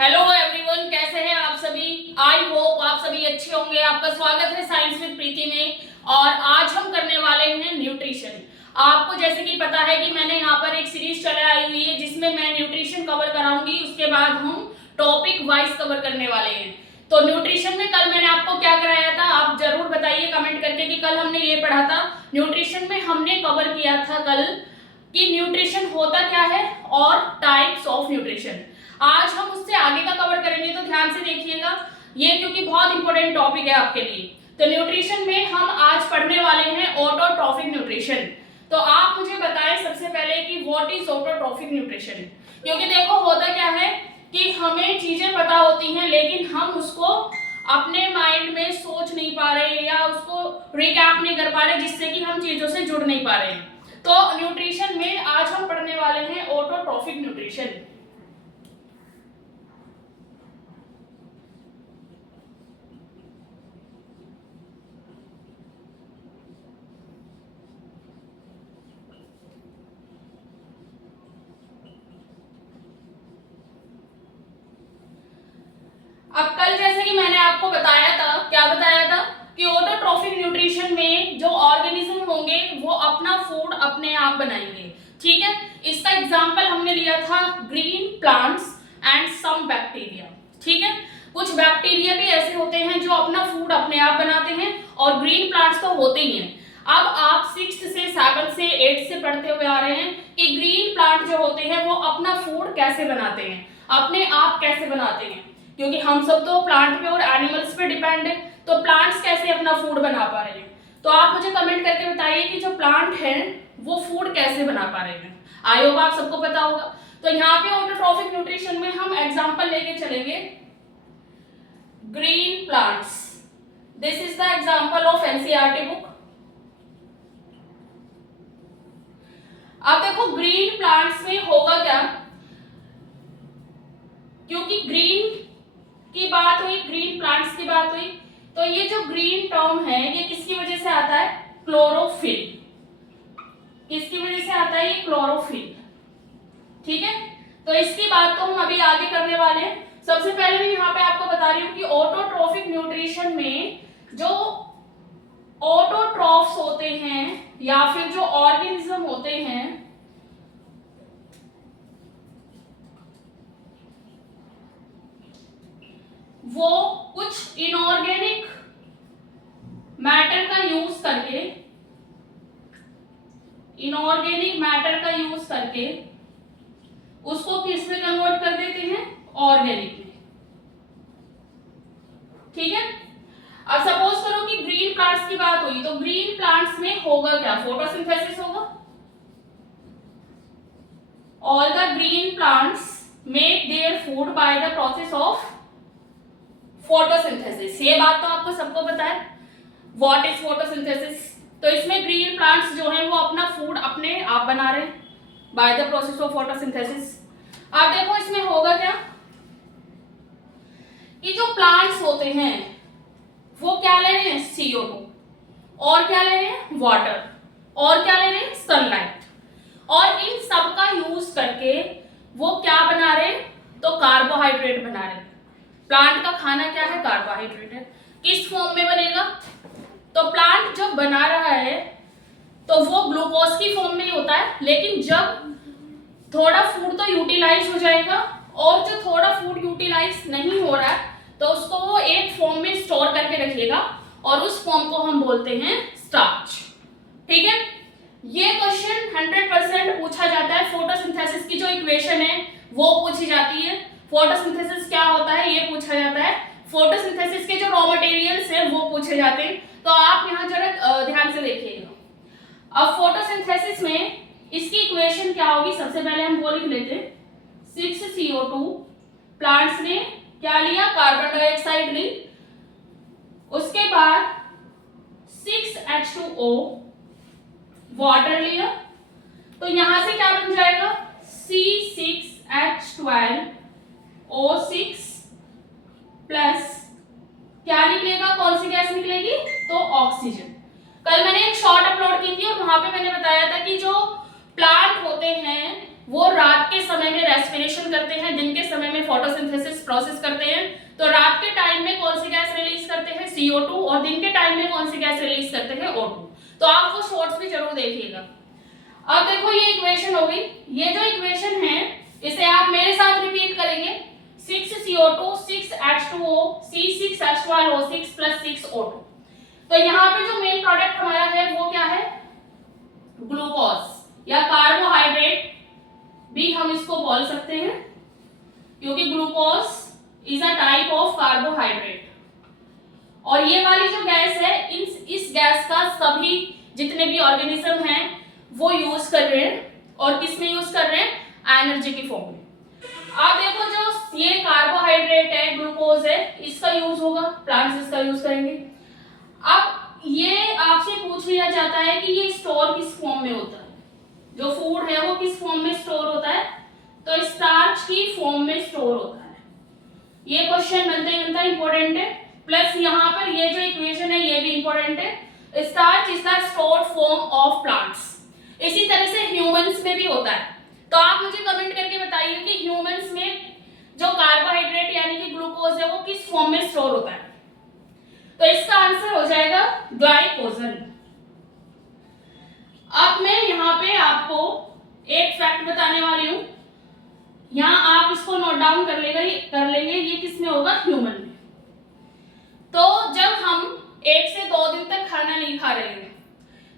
Hello everyone, कैसे हैं आप सभी। आई होप आप सभी अच्छे होंगे। आपका स्वागत है साइंस विद प्रीति में। और आज हम करने वाले हैं न्यूट्रिशन। आपको जैसे कि पता है कि मैंने यहाँ पर एक सीरीज चलाई हुई है जिसमें मैं न्यूट्रिशन कवर कराऊंगी, उसके बाद हम टॉपिक वाइज कवर करने वाले हैं। तो न्यूट्रिशन में कल मैंने आपको क्या कराया था, आप जरूर बताइए कमेंट करके कि कल हमने ये पढ़ा था। न्यूट्रिशन में हमने कवर किया था कल कि न्यूट्रिशन होता क्या है और टाइप्स ऑफ न्यूट्रिशन। आज हम उससे आगे का कवर करेंगे, तो ध्यान से देखिएगा ये, क्योंकि बहुत इंपॉर्टेंट टॉपिक है आपके लिए। तो न्यूट्रिशन में हम आज पढ़ने वाले हैं ऑटोट्रॉफिक न्यूट्रिशन। तो आप मुझे बताएं सबसे पहले कि व्हाट इज ऑटोट्रॉफिक न्यूट्रिशन। क्योंकि देखो होता क्या है कि हमें चीजें पता होती हैं लेकिन हम उसको अपने माइंड में सोच नहीं पा रहे या उसको रिकैप नहीं कर पा रहे, जिससे कि हम चीजों से जुड़ नहीं पा रहे हैं। तो न्यूट्रिशन में आज हम पढ़ने वाले हैं ऑटोट्रॉफिक न्यूट्रिशन। अब कल जैसे कि मैंने आपको बताया था, क्या बताया था कि ऑटोट्रॉफिक न्यूट्रिशन में जो ऑर्गेनिज्म होंगे वो अपना फूड अपने आप बनाएंगे। ठीक है, इसका एग्जांपल हमने लिया था green plants and some bacteria. ठीक है, कुछ बैक्टीरिया भी ऐसे होते हैं जो अपना फूड अपने आप बनाते हैं और ग्रीन प्लांट्स तो होते ही हैं। अब आप 6th से 7th से 8th से पढ़ते हुए आ रहे हैं कि ग्रीन प्लांट जो होते हैं वो अपना फूड कैसे बनाते हैं, अपने आप कैसे बनाते हैं, क्योंकि हम सब तो प्लांट पे और एनिमल्स पे डिपेंड है। तो प्लांट्स कैसे अपना फूड बना पा रहे हैं, तो आप मुझे कमेंट करके बताइए कि जो प्लांट है वो फूड कैसे बना पा रहे हैं। आई होप आप सबको पता होगा। तो यहाँ पे ऑटोट्रॉफिक न्यूट्रिशन में हम एग्जांपल लेके चलेंगे green plants. This is the example of NCERT book. अब देखो ग्रीन प्लांट्स में होगा क्या, क्योंकि ग्रीन की बात हुई, ग्रीन प्लांट्स की बात हुई, तो ये जो ग्रीन टर्म है ये किसकी वजह से आता है, क्लोरोफिल। किसकी वजह से आता है ये, क्लोरोफिल। ठीक है, तो इसकी बात तो हम अभी आगे करने वाले हैं। सबसे पहले मैं यहाँ पे आपको बता रही हूँ कि ऑटोट्रॉफिक न्यूट्रिशन में जो ऑटोट्रॉफ्स होते हैं या फिर जो ऑर्गेनिज्म होते हैं वो कुछ इनऑर्गेनिक मैटर का यूज करके उसको किस में कन्वर्ट कर देते हैं, ऑर्गेनिक में। ठीक है, अब सपोज करो कि ग्रीन प्लांट्स की बात हुई, तो ग्रीन प्लांट्स में होगा क्या, फोटोसिंथेसिस होगा। All the green plants make their food by the process of photosynthesis. ये बात तो आपको सबको पता है, व्हाट इज फोटोसिंथेसिस। तो इसमें ग्रीन प्लांट्स जो हैं वो अपना फूड अपने आप बना रहे हैं by the process of photosynthesis. अब देखो इसमें होगा क्या कि जो प्लांट्स होते हैं वो क्या ले रहे हैं, CO2, और क्या ले रहे हैं, वाटर, और क्या ले रहे हैं, सनलाइट, और इन सब का यूज करके वो क्या बना रहे हैं, तो कार्बोहाइड्रेट बना रहे हैं। प्लांट का खाना क्या है, कार्बोहाइड्रेट है। किस फॉर्म में बनेगा, तो प्लांट जब बना रहा है तो वो ग्लूकोज की फॉर्म में ही होता है, लेकिन जब थोड़ा फूड तो यूटिलाइज हो जाएगा और जो थोड़ा फूड यूटिलाइज नहीं हो रहा है तो उसको वो एक फॉर्म में स्टोर करके रखिएगा और उस फॉर्म को हम बोलते हैं स्टार्च। ठीक है, ये क्वेश्चन 100% पूछा जाता है। फोटोसिंथेसिस की जो इक्वेशन है वो पूछी जाती है, फोटोसिंथेसिस क्या होता है ये पूछा जाता है, फोटोसिंथेसिस के जो रॉ मटेरियल्स है वो पूछे जाते हैं। तो आप यहाँ जरा ध्यान से देखिएगा। अब फोटोसिंथेसिस में इसकी इक्वेशन क्या होगी, सबसे पहले हम वो लिख लेते हैं 6CO2। प्लांट्स ने क्या लिया, कार्बन डाइऑक्साइड ली, उसके बाद 6H2O वाटर लिया, तो यहां से क्या बन जाएगा, C6H12O6 प्लस क्या निकलेगा, कौन सी गैस निकलेगी, तो ऑक्सीजन। कल मैंने एक शॉर्ट अपलोड की थी और वहां पे मैंने बताया था कि जो प्लांट होते हैं वो रात के समय समय में रेस्पिरेशन करते हैं, दिन के समय में फोटोसिंथेसिस प्रोसेस करते हैं। तो रात के टाइम में कौन सी गैस रिलीज करते हैं? CO2, और दिन के टाइम में कौन सी गैस रिलीज करते हैं? O2। तो आप वो शॉर्ट्स भी जरूर देखिएगा। अब देखो ये इक्वेशन हो गई। ये जो इक्वेशन है इसे आप मेरे साथ रिपीट करेंगे। 6CO2 6H2O C6H12O6 + 6O2। तो यहाँ पे जो मेन प्रोडक्ट हमारा है वो क्या है? ग्लूकोज या कार्बोहाइड्रेट भी हम इसको बोल सकते हैं, क्योंकि glucose is a type of carbohydrate. और ये वाली जो गैस है, इस गैस का सभी जितने भी ऑर्गेनिज्म हैं वो यूज कर रहे हैं। और किस में यूज कर रहे हैं? एनर्जी की फॉर्म में। आप देखो जो ये कार्बोहाइड्रेट है, ग्लूकोज है, इसका यूज होगा, प्लांट्स इसका यूज करेंगे। अब ये आपसे पूछ लिया जाता है कि ये स्टोर किस फॉर्म में होता है, जो फूड है वो किस फॉर्म में स्टोर होता है? तो स्टार्च की फॉर्म में स्टोर होता है। ये क्वेश्चन बनता इंपॉर्टेंट है। प्लस यहाँ पर ये जो इक्वेशन है ये भी इंपॉर्टेंट है। Starch is the stored form of plants. इसी तरह से ह्यूमंस में भी होता है। तो आप मुझे कमेंट करके बताइए कि ह्यूमंस में जो कार्बोहाइड्रेट यानी कि ग्लूकोज है वो किस फॉर्म में स्टोर होता है? तो इसका आंसर हो जाएगा ग्लाइकोजन। अब मैं यहाँ पे आपको एक फैक्ट बताने वाली हूं। यहाँ आप इसको नोट डाउन कर लेंगे ये किस में होगा? ह्यूमन में। तो जब हम 1 से 2 दिन तक खाना नहीं खा रहे हैं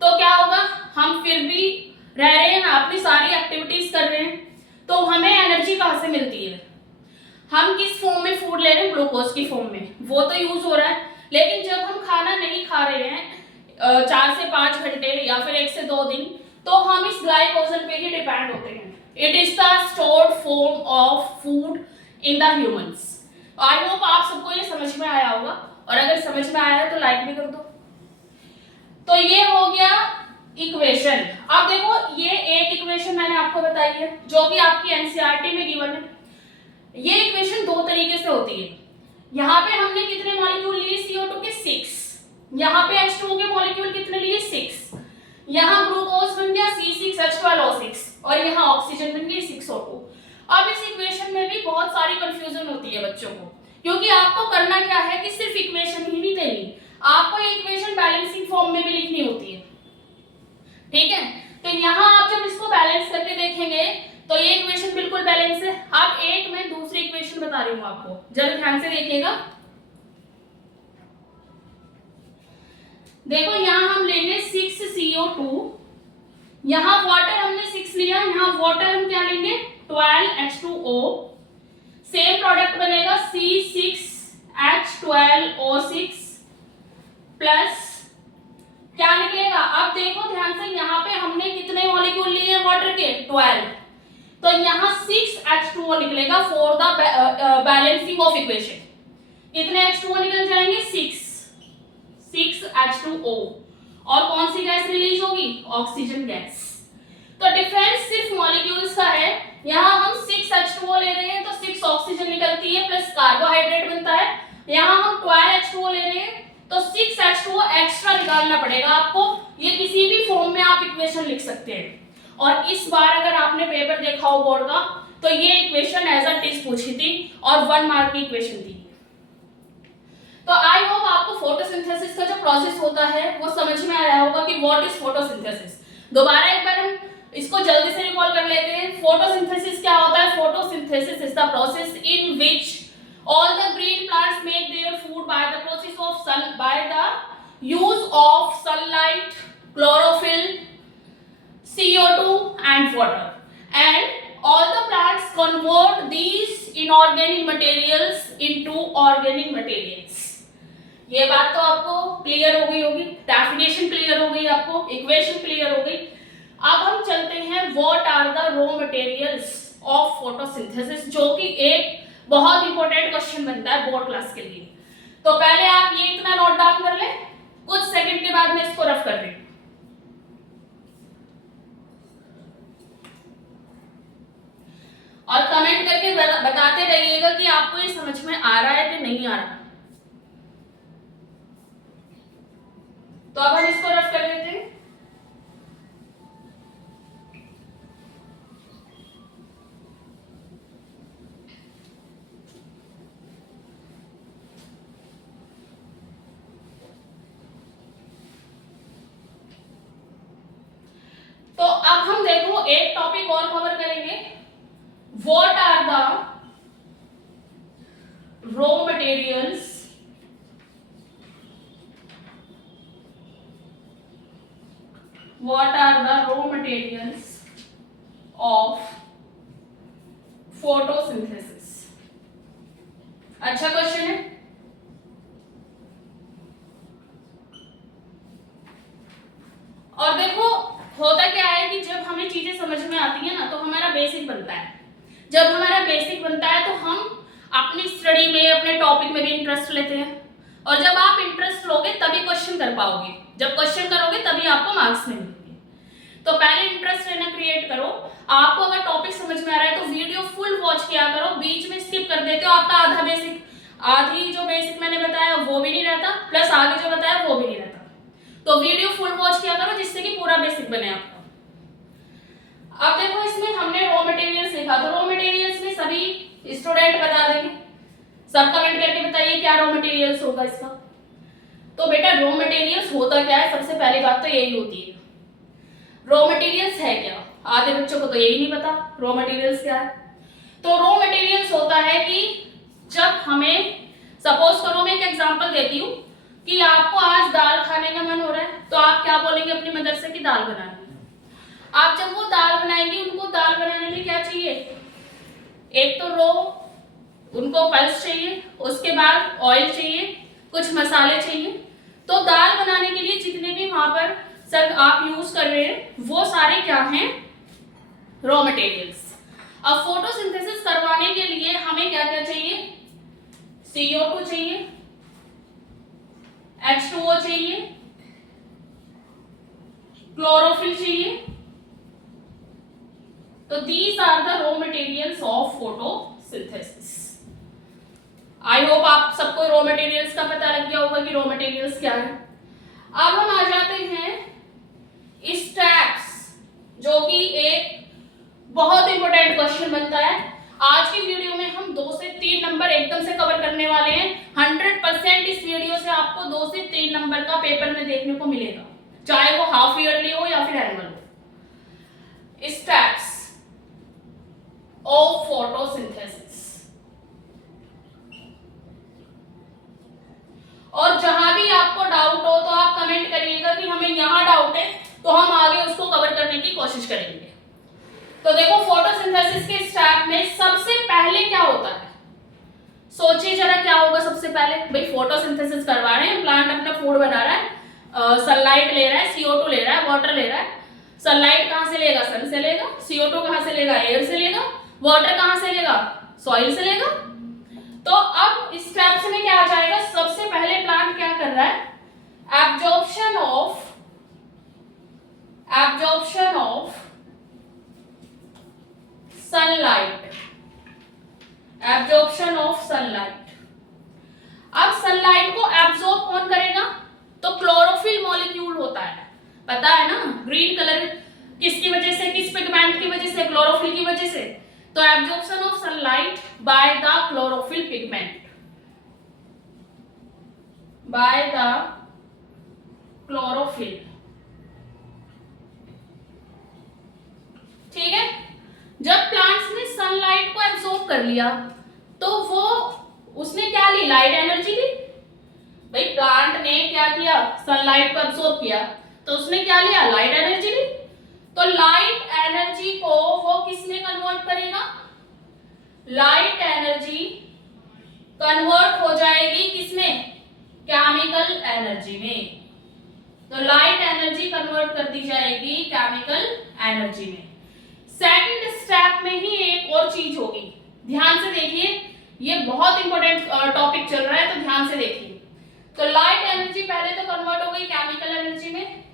तो क्या होगा? हम फिर भी रह रहे हैं, अपनी सारी एक्टिविटीज कर रहे हैं, तो हमें एनर्जी कहाँ से मिलती है? हम किस फॉर्म में फूड ले रहे हैं? ग्लूकोज की फॉर्म में, वो तो यूज हो रहा है। लेकिन जब हम खाना नहीं खा रहे हैं 4 से 5 घंटे या फिर 1 से 2 दिन, तो हम इस ग्लाइकोजन पे ही डिपेंड होते हैं। It is the stored form of food in the humans. I hope आप सबको ये समझ में आया होगा, और अगर समझ में आया है तो लाइक भी कर दो। तो ये हो गया इक्वेशन। अब देखो ये एक इक्वेशन मैंने आपको बताई है जो कि आपकी एनसीईआरटी में गिवन है। ये इक्वेशन 2 तरीके से होती है। यहाँ पे हमने कितने मॉलिक्यूल लिए? CO2 के 6। यहाँ पे H2O के मॉलिक्यूल कितने लिए? 6। यहाँ ग्लूकोज बन गया C6H12O6 और यहाँ ऑक्सीजन बन गई 6O2। अब इस इक्वेशन में भी बहुत सारी कंफ्यूजन होती है बच्चों को, क्योंकि आपको करना क्या है कि सिर्फ इक्वेशन ही नहीं देनी, आपको ये इक्वेशन बैलेंसिंग फॉर्म में भी लिखनी होती है। ठीक है, तो यहाँ आप जब इसको बैलेंस करके देखेंगे तो ये इक्वेशन बिल्कुल बैलेंस है। अब एक मैं दूसरी इक्वेशन बता रही हूँ आपको, जरा ध्यान से देखिएगा। देखो यहाँ हम लेंगे 6CO2, यहाँ वाटर हमने 6 लिया, यहाँ वाटर हम क्या लेंगे? 12H2O। सेम प्रोडक्ट बनेगा C6H12O6 प्लस क्या निकलेगा? अब देखो ध्यान से, यहाँ पे हमने कितने मॉलिक्यूल लिए हैं वाटर के? 12। तो यहाँ 6H2O निकलेगा for the balancing of equation. कितने H2O निकल जाएंगे? 6H2O। और कौन सी गैस रिलीज होगी? Oxygen gas. तो डिफरेंस सिर्फ मॉलिक्यूल्स का है। यहाँ हम 6H2O ले रहे हैं तो 6 ऑक्सीजन निकलती है प्लस कार्बोहाइड्रेट बनता है। यहाँ हम 12H2O ले रहे हैं तो 6H2O एक्स्ट्रा निकालना पड़ेगा आपको। ये किसी भी फॉर्म में आप इक्वेशन लिख सकते हैं। और इस बार अगर आपने पेपर देखा हो बोर्ड का, तो ये इक्वेशन एज अ टिक पूछी थी और 1 मार्क की इक्वेशन थी। तो आई होप आपको फोटोसिंथेसिस का जो प्रोसेस होता है वो समझ में आया होगा कि व्हाट इज फोटोसिंथेसिस। दोबारा एक बार हम इसको जल्दी से रिकॉल कर लेते हैं। फोटोसिंथेसिस क्या होता है? Photosynthesis is the process in which all the green plants make their food by the process of use of sunlight, chlorophyll, CO2 and water, and all the plants convert these inorganic materials into organic materials. ये बात तो आपको clear हो गई होगी, definition clear हो गई, आपको इक्वेशन क्लियर हो गई। अब हम चलते हैं what are the raw materials of photosynthesis, जो कि एक बहुत इंपॉर्टेंट क्वेश्चन बनता है बोर्ड क्लास के लिए। तो पहले आप ये इतना नोट डाउन कर ले, कुछ सेकंड के बाद मैं इसको रफ कर रही हूं। और कमेंट करके बताते रहिएगा कि आपको ये समझ में आ रहा है कि नहीं आ रहा। तो अब हम इसको रफ कर लेते हैं। एक टॉपिक और कवर करेंगे, what are the raw materials of photosynthesis. अच्छा क्वेश्चन है। और देखो होता क्या है कि जब हमें चीजें समझ में आती है ना तो हमारा बेसिक बनता है। जब हमारा बेसिक बनता है तो हम अपनी स्टडी में, अपने टॉपिक में भी इंटरेस्ट लेते हैं, और जब आप इंटरेस्ट लोगे तभी क्वेश्चन कर पाओगे। जब क्वेश्चन करोगे तभी आपको मार्क्स मिलेंगे। तो पहले इंटरेस्ट लेना क्रिएट करो। आपको अगर टॉपिक समझ में आ रहा है तो वीडियो फुल वॉच किया करो, बीच में स्किप कर देते हो आपका आधी जो बेसिक मैंने बताया वो भी नहीं रहता, प्लस आगे जो बताया वो भी नहीं रहता। तो वीडियो फुल वॉच किया करो जिससे कि पूरा बेसिक बने आपका। अब देखो इसमें हमने रॉ मटेरियल्स लिखा, तो रॉ मटेरियल्स में सभी स्टूडेंट बता देंगे, सब कमेंट करके बताइए क्या रॉ मटेरियल्स होगा इसका। तो बेटा रॉ मटेरियल्स होता क्या है, सबसे पहली बात तो यही होती है, रॉ मटेरियल्स है क्या। आधे बच्चों को तो यही नहीं पता रॉ मटेरियल्स क्या है। तो रॉ मटेरियल्स होता है कि जब हमें, सपोज करो मैं एक एग्जांपल देती हूँ कि आपको आज दाल खाने का मन हो रहा है, तो आप क्या बोलेंगे अपनी मदर से कि दाल बनानी है। आप जब वो दाल बनाएंगे, उनको दाल बनाने में क्या चाहिए, एक तो रॉ उनको पल्स चाहिए, उसके बाद ऑयल चाहिए, कुछ मसाले चाहिए। तो दाल बनाने के लिए जितने भी वहां पर सर आप यूज कर रहे हैं वो सारे क्या हैं, रॉ मटेरियल्स। अब फोटोसिंथेसिस करवाने के लिए हमें क्या क्या चाहिए, CO2 चाहिए, H2O चाहिए, क्लोरोफिल चाहिए। तो these are the raw materials of photosynthesis. I hope आप सबको रॉ मटेरियल्स का पता लग गया होगा कि रॉ मटेरियल्स क्या है। अब हम आ जाते हैं स्टेप्स, जो कि एक बहुत इंपॉर्टेंट क्वेश्चन बनता है। आज की वीडियो में हम 2 से 3 नंबर एकदम से कवर करने वाले हैं। 100% इस वीडियो से आपको 2 से 3 नंबर का पेपर में देखने को मिलेगा, चाहे वो हाफ ईयरली हो या फिर एनुअल हो। Steps of photosynthesis. और जहां भी आपको डाउट हो तो आप कमेंट करिएगा कि हमें यहां डाउट है, तो हम आगे उसको कवर करने की कोशिश करेंगे। तो देखो फोटोसिंथेसिस के स्टेप में सबसे पहले क्या होता है, सोचिए जरा क्या होगा सबसे पहले। भाई फोटोसिंथेसिस करवा रहे हैं, प्लांट अपना फूड बना रहा है, सनलाइट ले रहा है, CO2 ले रहा है, वाटर ले रहा है। सनलाइट कहां से लेगा, सन से लेगा। CO2 कहां से लेगा, एयर से लेगा। वाटर कहां से लेगा, सॉइल से लेगा। तो अब इस स्टेप्स में क्या आ जाएगा, सबसे पहले प्लांट क्या कर रहा है, absorption of sunlight. Absorption of sunlight. अब सनलाइट को एब्जॉर्ब कौन करेगा, तो क्लोरोफिल मॉलिक्यूल होता है, पता है ना, ग्रीन कलर किसकी वजह से, किस पिगमेंट की वजह से, क्लोरोफिल की वजह से। तो absorption of sunlight by the chlorophyll pigment, by the chlorophyll. ठीक है। जब प्लांट्स ने सनलाइट को एब्जॉर्ब कर लिया तो वो उसने क्या ली, लाइट एनर्जी ली। भाई प्लांट ने क्या किया, सनलाइट को एब्जॉर्ब किया, तो उसने क्या लिया, लाइट एनर्जी ली। तो लाइट एनर्जी को वो किसमें कन्वर्ट करेगा, लाइट एनर्जी कन्वर्ट हो जाएगी किसमें, केमिकल एनर्जी में। तो लाइट एनर्जी कन्वर्ट कर दी जाएगी केमिकल एनर्जी में। सेकंड स्टेप में ही एक और चीज होगी, ध्यान से देखिए, ये बहुत इंपॉर्टेंट टॉपिक चल रहा है तो ध्यान से देखिए। तो लाइट एनर्जी पहले तो कन्वर्ट हो गई केमिकल एनर्जी में,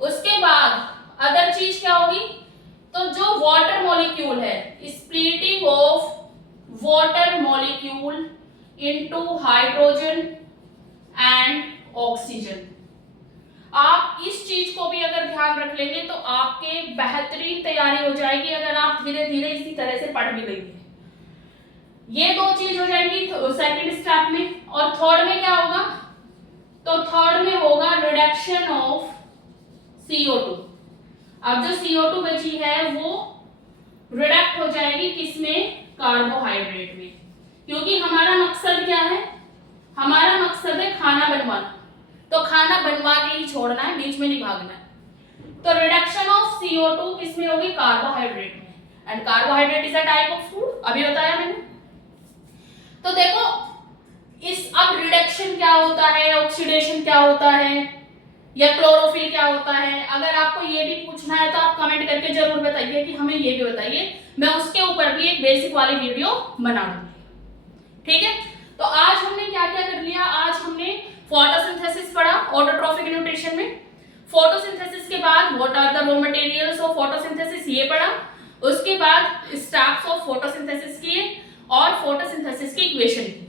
उसके बाद अदर चीज क्या होगी, तो जो वाटर मॉलिक्यूल है, splitting of water molecule into hydrogen and oxygen. आप इस चीज को भी अगर ध्यान रख लेंगे तो आपके बेहतरीन तैयारी हो जाएगी, अगर आप धीरे धीरे इसी तरह से पढ़ भी लेंगे। ये 2 चीज हो जाएंगी सेकंड स्टेप में। और थर्ड में क्या होगा, तो थर्ड में होगा रिडक्शन ऑफ CO2। अब जो CO2 बची है वो रिडक्ट हो जाएगी किसमें, कार्बोहाइड्रेट में, क्योंकि हमारा मकसद क्या है, हमारा मकसद है खाना बनवाना, तो खाना बनवा के ही छोड़ना है, बीच में नहीं भागना है। तो रिडक्शन ऑफ CO2 किसमें होगी, कार्बोहाइड्रेट में, and carbohydrate is a type of food, अभी बताया मैंने। तो देखो इस अब रिडक्शन क्या होता है, ऑक्सीडेशन क्या होता है, या क्लोरोफिल क्या होता है, अगर आपको ये भी पूछना है तो आप कमेंट करके जरूर बताइए कि हमें ये भी बताइए, मैं उसके ऊपर भी एक बेसिक वाली वीडियो बना दूंगी, ठीक है। तो आज हमने क्या क्या कर लिया, आज हमने फोटोसिंथेसिस पढ़ा ऑटोट्रॉफिक न्यूट्रिशन में, फोटोसिंथेसिस के बाद what are the raw materials of photosynthesis ये पढ़ा, उसके बाद स्टेप्स ऑफ फोटोसिंथेसिस किए और फोटोसिंथेसिस की इक्वेशन की।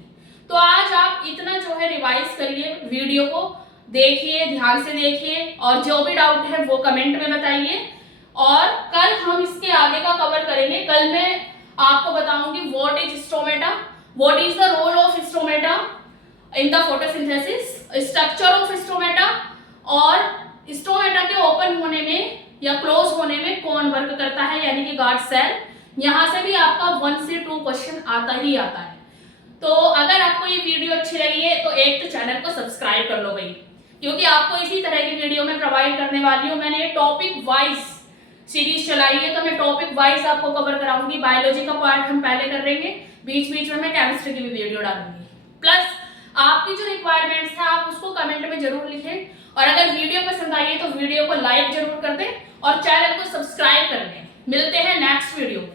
तो आज आप इतना जो है रिवाइज करिए, वीडियो को देखिए, ध्यान से देखिए, और जो भी डाउट है वो कमेंट में बताइए, और कल हम इसके आगे का कवर करेंगे। कल मैं आपको बताऊंगी what is stomata, what is the role of stomata in the photosynthesis, structure of stomata, और स्टोमेटा के ओपन होने में या क्लोज होने में कौन वर्क करता है, यानी कि गार्ड सेल। यहां से भी आपका 1 से 2 क्वेश्चन आता ही आता है। तो अगर आपको ये वीडियो अच्छी लगी है तो एक तो चैनल को सब्सक्राइब कर लो भाई, क्योंकि आपको इसी तरह की वीडियो में प्रोवाइड करने वाली हूँ। मैंने ये टॉपिक वाइज सीरीज चलाई है, तो मैं टॉपिक वाइज आपको कवर कराऊंगी। बायोलॉजी का पार्ट हम पहले कर लेंगे, बीच बीच में मैं केमिस्ट्री की भी वीडियो डालूंगी। प्लस आपकी जो रिक्वायरमेंट्स है आप उसको कमेंट में जरूर लिखें, और अगर वीडियो पसंद आई है तो वीडियो को लाइक जरूर कर दें और चैनल को सब्सक्राइब कर लें। मिलते हैं नेक्स्ट वीडियो में।